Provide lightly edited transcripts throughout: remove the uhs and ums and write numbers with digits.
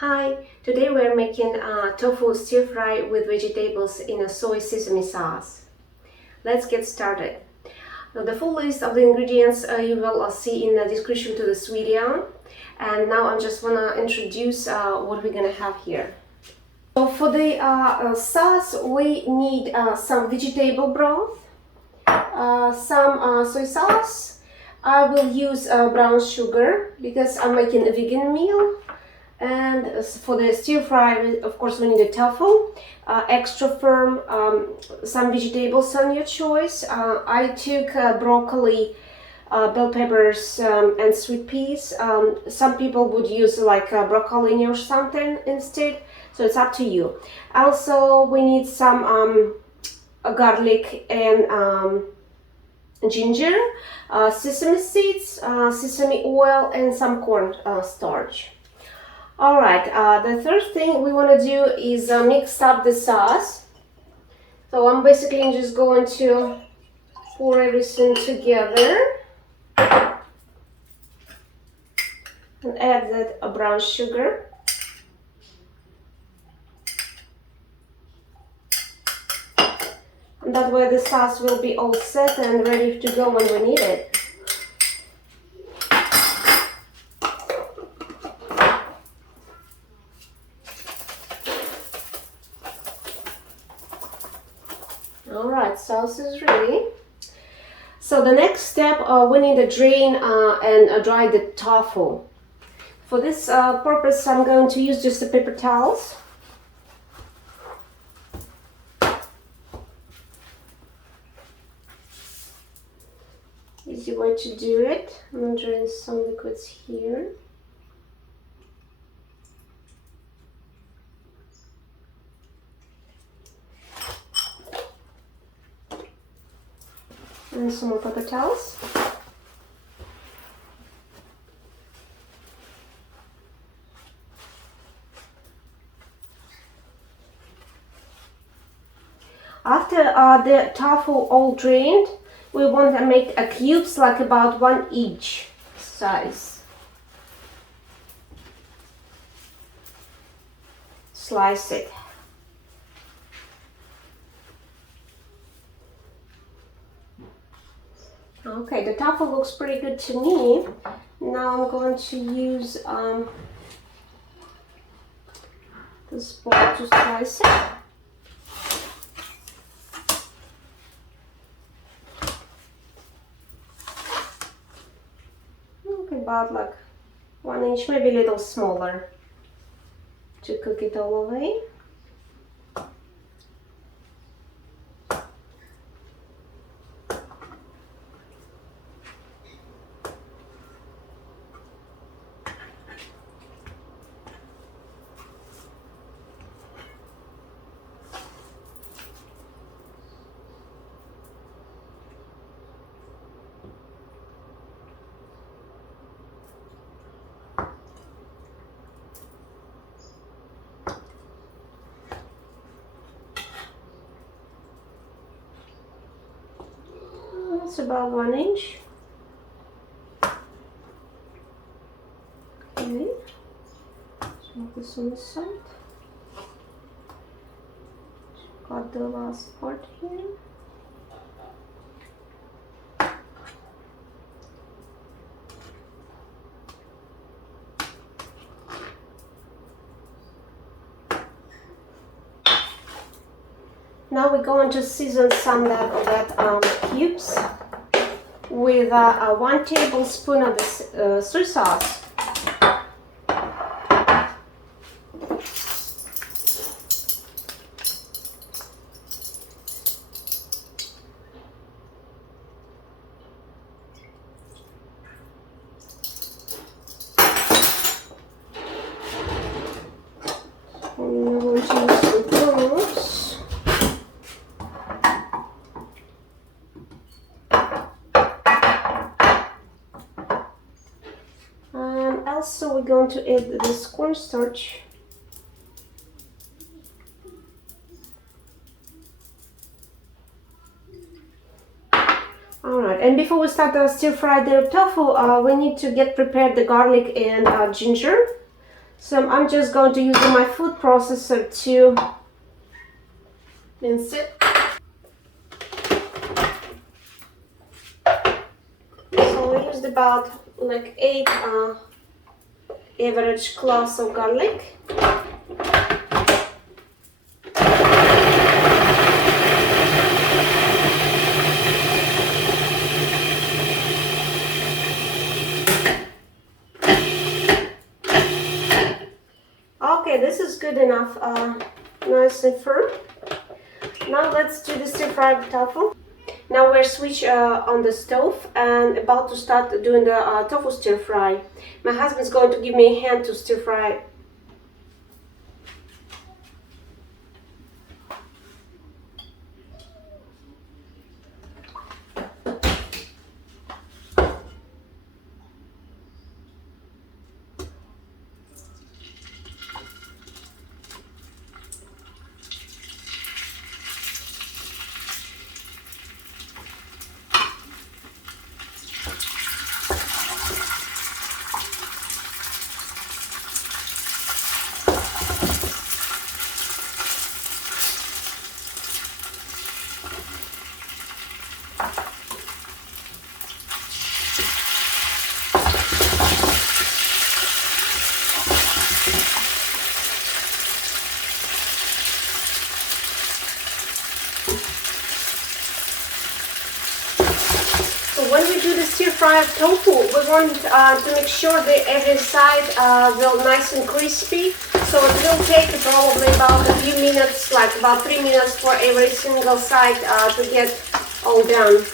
Hi, today we're making tofu stir fry with vegetables in a soy sesame sauce. Let's get started. Now, the full list of the ingredients you will see in the description to this video. And now I just want to introduce what we're going to have here. So for the sauce, we need some vegetable broth, some soy sauce. I will use brown sugar because I'm making a vegan meal. And for the stir fry, of course, we need a tofu, extra firm, some vegetables on your choice. I took broccoli, bell peppers, and sweet peas. Some people would use like broccoli or something instead, so it's up to you. Also, we need some garlic and ginger, sesame seeds, sesame oil, and some cornstarch. Alright, the third thing we want to do is mix up the sauce. So I'm basically just going to pour everything together and add that brown sugar. And that way the sauce will be all set and ready to go when we need it. Alright, sauce is ready. So the next step, we need to drain and dry the tofu. For this purpose, I'm going to use just the paper towels. Easy way to do it. I'm going to drain some liquids here. And some more paper towels. After the tofu all drained, we want to make cubes like about 1 inch size. Slice it. Okay, the tofu looks pretty good to me. Now I'm going to use this bowl to slice it. Okay, about like 1 inch, maybe a little smaller, to cook it all away. It's about 1 inch. Okay, let's move this on the side. Got the last part here. Now we're going to season some of that cubes with 1 tablespoon of the soy sauce. And we're going to use some cloves. Also, we're going to add this cornstarch. Alright, and before we start stir fry the tofu, we need to get prepared the garlic and ginger. So I'm just going to use my food processor to mince it. So we used about like 8 average cloves of garlic. Okay, this is good enough, nice and firm. Now let's do the stir-fried tofu. Now we're switched on the stove and about to start doing the tofu stir-fry. My husband's going to give me a hand to stir-fry. So when we do the stir-fry of tofu, we want to make sure that every side will nice and crispy. So it will take probably about a few minutes, like about 3 minutes for every single side to get all done.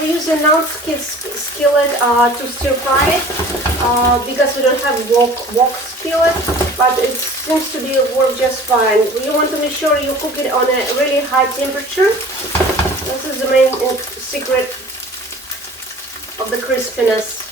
We use a non-skillet to stir fry it because we don't have wok skillet, but it seems to be work just fine. You want to make sure you cook it on a really high temperature. This is the main secret of the crispiness.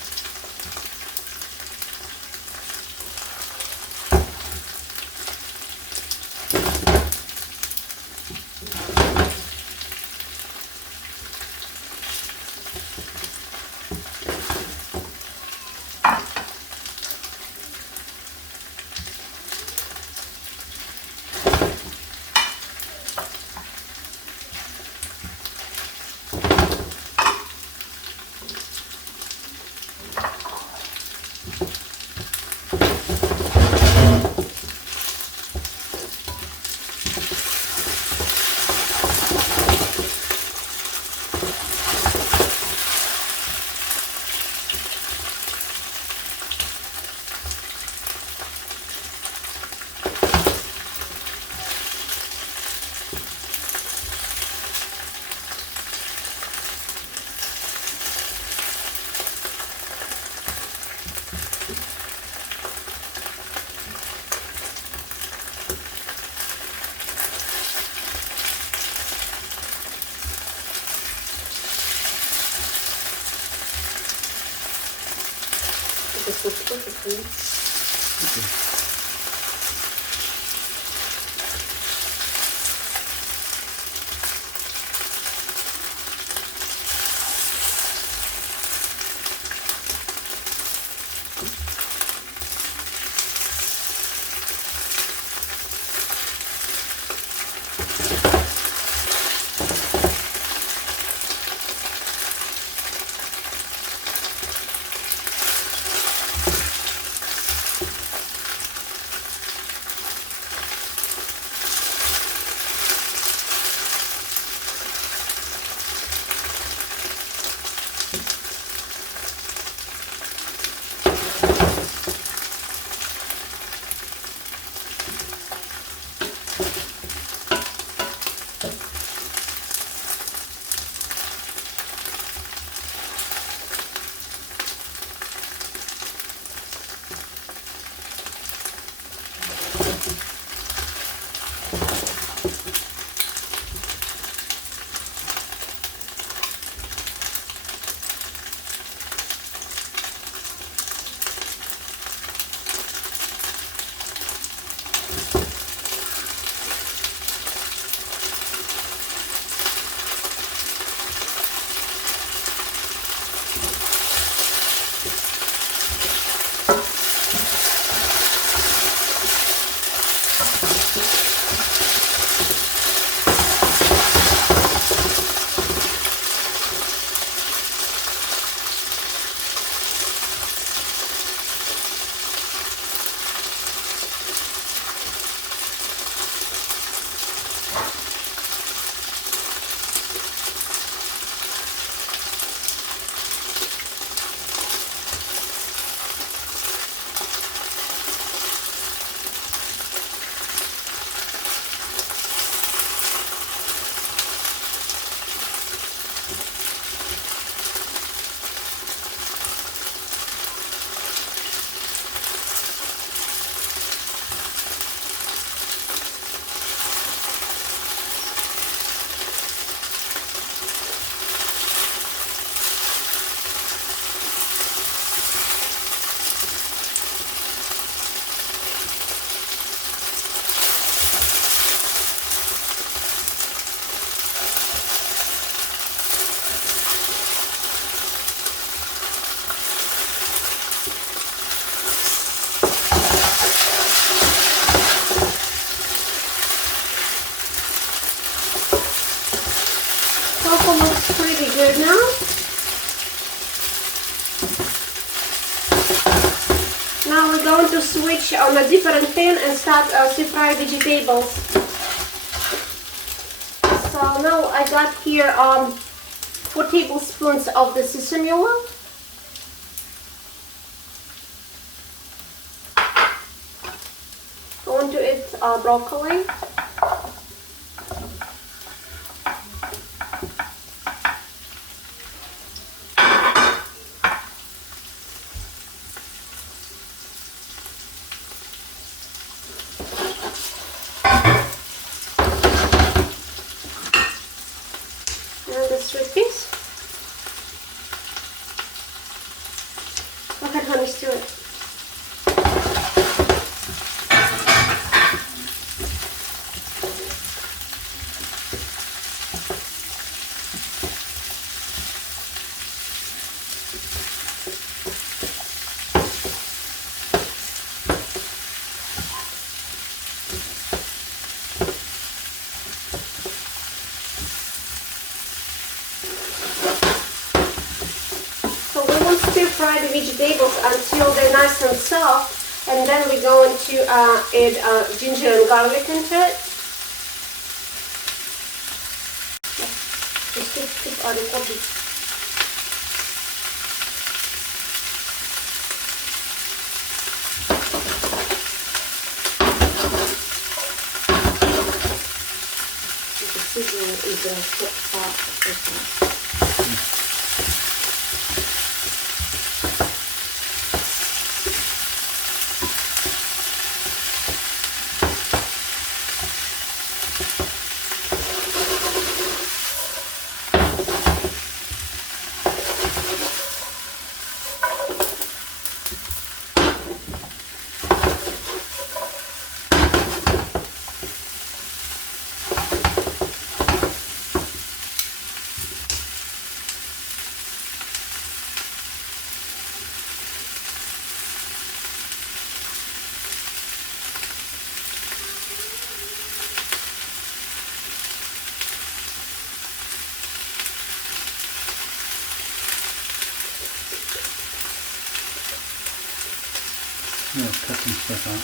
This looks perfect. now we're going to switch on a different pan and start stir-fry vegetables. So now I got here 4 tablespoons of the sesame oil. Going to add broccoli. Sweet peas. Go ahead, honey, stir it. Stir fry the vegetables until they're nice and soft, and then we're going to add ginger and garlic into it. Just keep on the copy. The seasoning is soft. Yeah, cut some stuff out.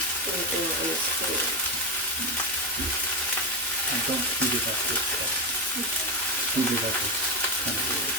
I don't speed it up this cut. Speed it up is kind of weird.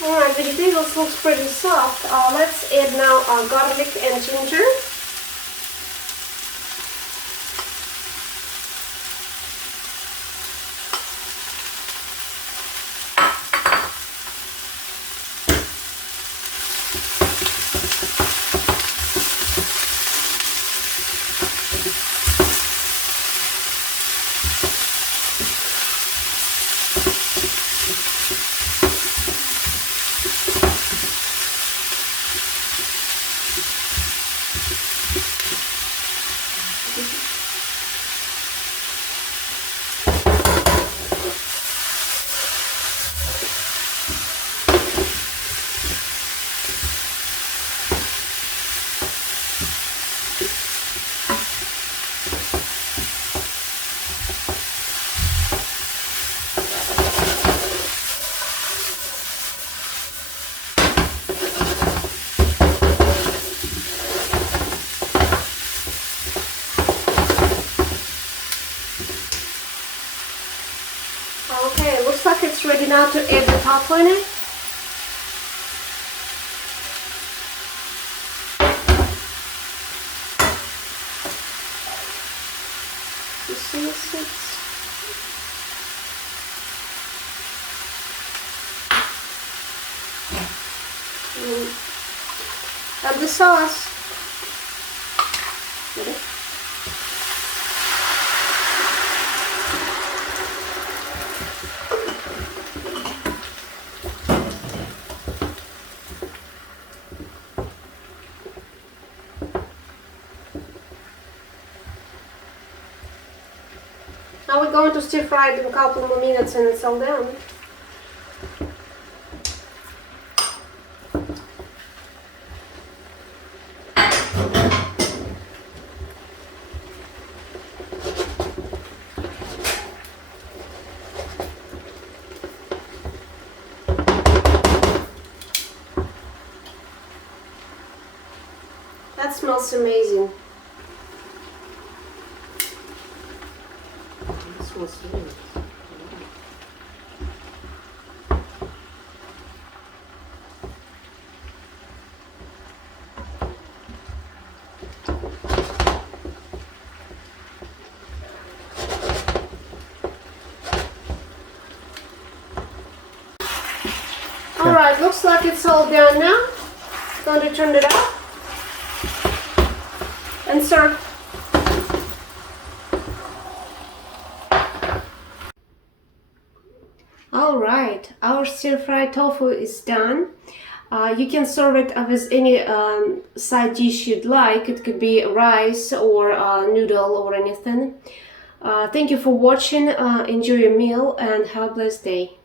Alright, vegetables looks pretty soft. Let's add now garlic and ginger. ready now to add the tofu in it. Sesame seeds. And the sauce. Now we're going to stir fry it in a couple more minutes and it's all done. That smells amazing. It smells really good. Alright, looks like it's all done now. Going to turn it off and serve. Alright, our stir-fried tofu is done. You can serve it with any side dish you'd like. It could be rice or noodle or anything. Thank you for watching. Enjoy your meal and have a blessed day.